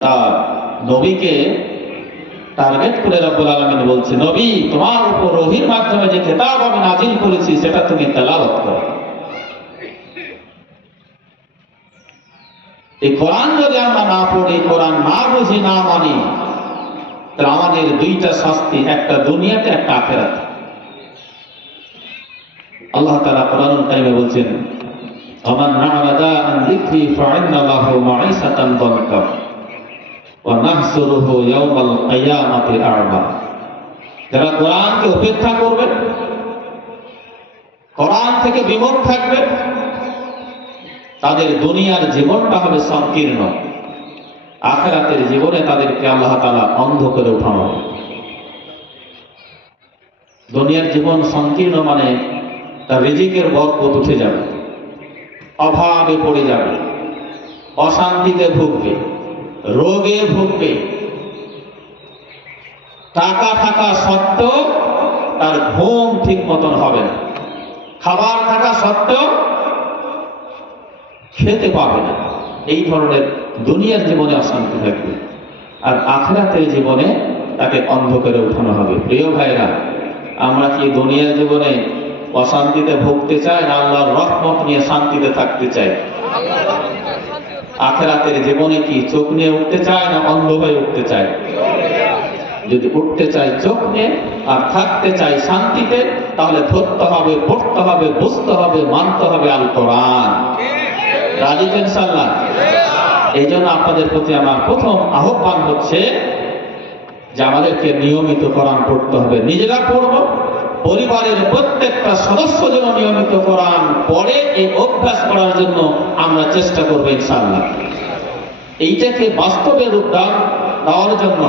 তার নবীকে টার্গেট করে রব্বুল আলামিন বলছে, নবী, তোমার উপর ওহীর মাধ্যমে যে কিতাব আমি নাজিল করেছি সেটা তুমি তেলাওয়াত করো। এই কোরআন যদি আমরা না পড়ি, কোরআন না বুঝি, না মানি, তাহলে আমাদের দুইটা শাস্তি, একটা দুনিয়াতে, একটা আখিরাতে। আল্লাহ তাআলা কোরআনুল কারীমে বলছেন, আমান না'রাদা আন যিকরি ফাইন্না লাহু মাঈশাতান দানকা ওয়া নাহসুরুহু ইয়াওমাল কিয়ামাতি আ'মা। যারা কোরআনকে উপেক্ষা করবে, কোরআন থেকে বিমুখ থাকবে, তাদের দুনিয়ার জীবনটা হবে সংকীর্ণ, আখিরাতের জীবনে তাদেরকে আল্লাহ তাআলা অন্ধ করে উঠানো হবে। দুনিয়ার জীবন সংকীর্ণ মানে তার রিজিকের বরকত উঠে যাবে, অভাবে পড়ে যাবে, অশান্তিতে ভুগবে, রোগে ভুগবে, টাকা থাকা সত্ত্বেও তার ঘুম ঠিক মতন হবে না, খাবার থাকা সত্ত্বেও খেতে পাবে না। এই ধরনের দুনিয়ার জীবনে অশান্তি থাকবে, আর আখিরাতের জীবনে তাকে অন্ধ করে উঠানো হবে। প্রিয় ভাইরা, আমরা কি দুনিয়ার জীবনে অশান্তিতে ভুগতে চাই, না আল্লাহর রহমত নিয়ে শান্তিতে থাকতে চাই? আখিরাতের জীবনে কি চোখ নিয়ে উঠতে চাই, না অন্ধ হয়ে উঠতে চাই? যদি উঠতে চাই চোখ নিয়ে আর থাকতে চাই শান্তিতে, তাহলে ধরতে হবে, পড়তে হবে, বুঝতে হবে, মানতে হবে আল কোরআন। রাজি তো ইনশাআল্লাহ? এই জন্য আপনাদের প্রতি আমার প্রথম আহ্বান হচ্ছে যে আমাদেরকে নিয়মিত কোরআন পড়তে হবে। নিজেরা পড়ব, পরিবারের প্রত্যেকটা সদস্য যেন নিয়মিত কোরআন পড়ে, এই অভ্যাস করার জন্য আমরা চেষ্টা করবো ইনশাআল্লাহ। এইটাকে বাস্তবে রূপ দেওয়ার জন্য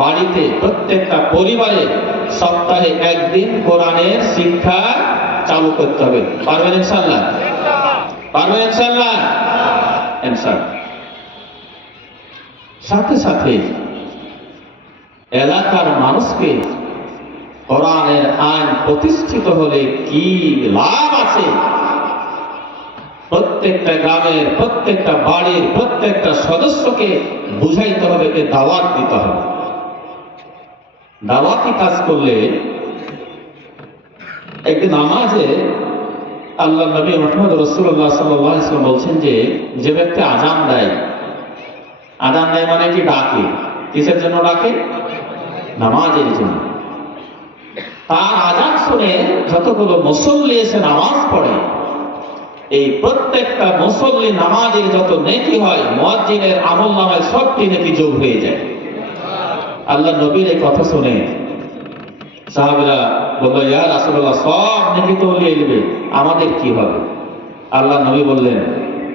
বাড়িতে প্রত্যেকটা পরিবারে সপ্তাহে একদিন কোরআনের শিক্ষা চালু করতে হবে। পারবেন ইনশাআল্লাহ? পারবেন ইনশাআল্লাহ? ইনশাআল্লাহ। সাথে সাথে এলাকার মানুষকে কোরআনের আইন প্রতিষ্ঠিত হলে কি লাভ আছে, প্রত্যেকটা গ্রামের, প্রত্যেকটা বাড়ির, প্রত্যেকটা সদস্যকে বুঝাইতে হবে, দাওয়াত দিতে হবে। দাওয়াতি কাজ করলে একটি নামাজে আল্লাহ নবী মুহাম্মদ রাসূলুল্লাহ সাল্লাল্লাহু আলাইহি ওয়াসাল্লাম বলছেন যে ব্যক্তি আযান দেয়, আযান দেয় মানে কি ডাকে, কিসের জন্য ডাকে? নামাজের জন্য। তার আযান শুনে যতগুলো মুসল্লি এসে নামাজ পড়ে, এই প্রত্যেকটা মুসল্লি নামাজের যত নেকি হয়, মুয়াজ্জিনের আমলনামায় সবটি নেকি যোগ হয়ে যায়। আল্লাহ নবীর এই কথা শুনে সাহাবীরা বলল, ইয়া রাসূলুল্লাহ, সব নেকি তো নিয়ে নেবে, আমাদের কি হবে? আল্লাহ নবী বললেন,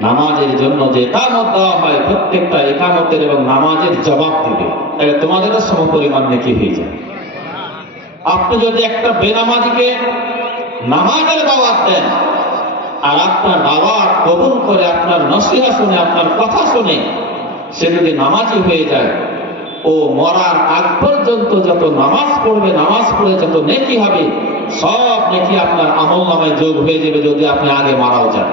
নামাজের জন্য যে ইকামত দেওয়া হয়, প্রত্যেকটা ইকামতের এবং নামাজের জবাব দিবে, তাহলে তোমাদেরও সমপরিমাণ নেকি হয়ে যায়। আপনি যদি একটা বেনামাজিকে নামাজের দাওয়াত দেন, আর আপনার দাওয়াত কবুল করে, আপনার নসিহত শুনে, আপনার কথা শুনে সে যদি নামাজি হয়ে যায়, ও মরার আগ পর্যন্ত যত নামাজ পড়বে, নামাজ পড়ে যত নেকি হবে, সব নেকি আপনার আমলনামায় যোগ হয়ে যাবে, যদি আপনি আগে মারাও যান।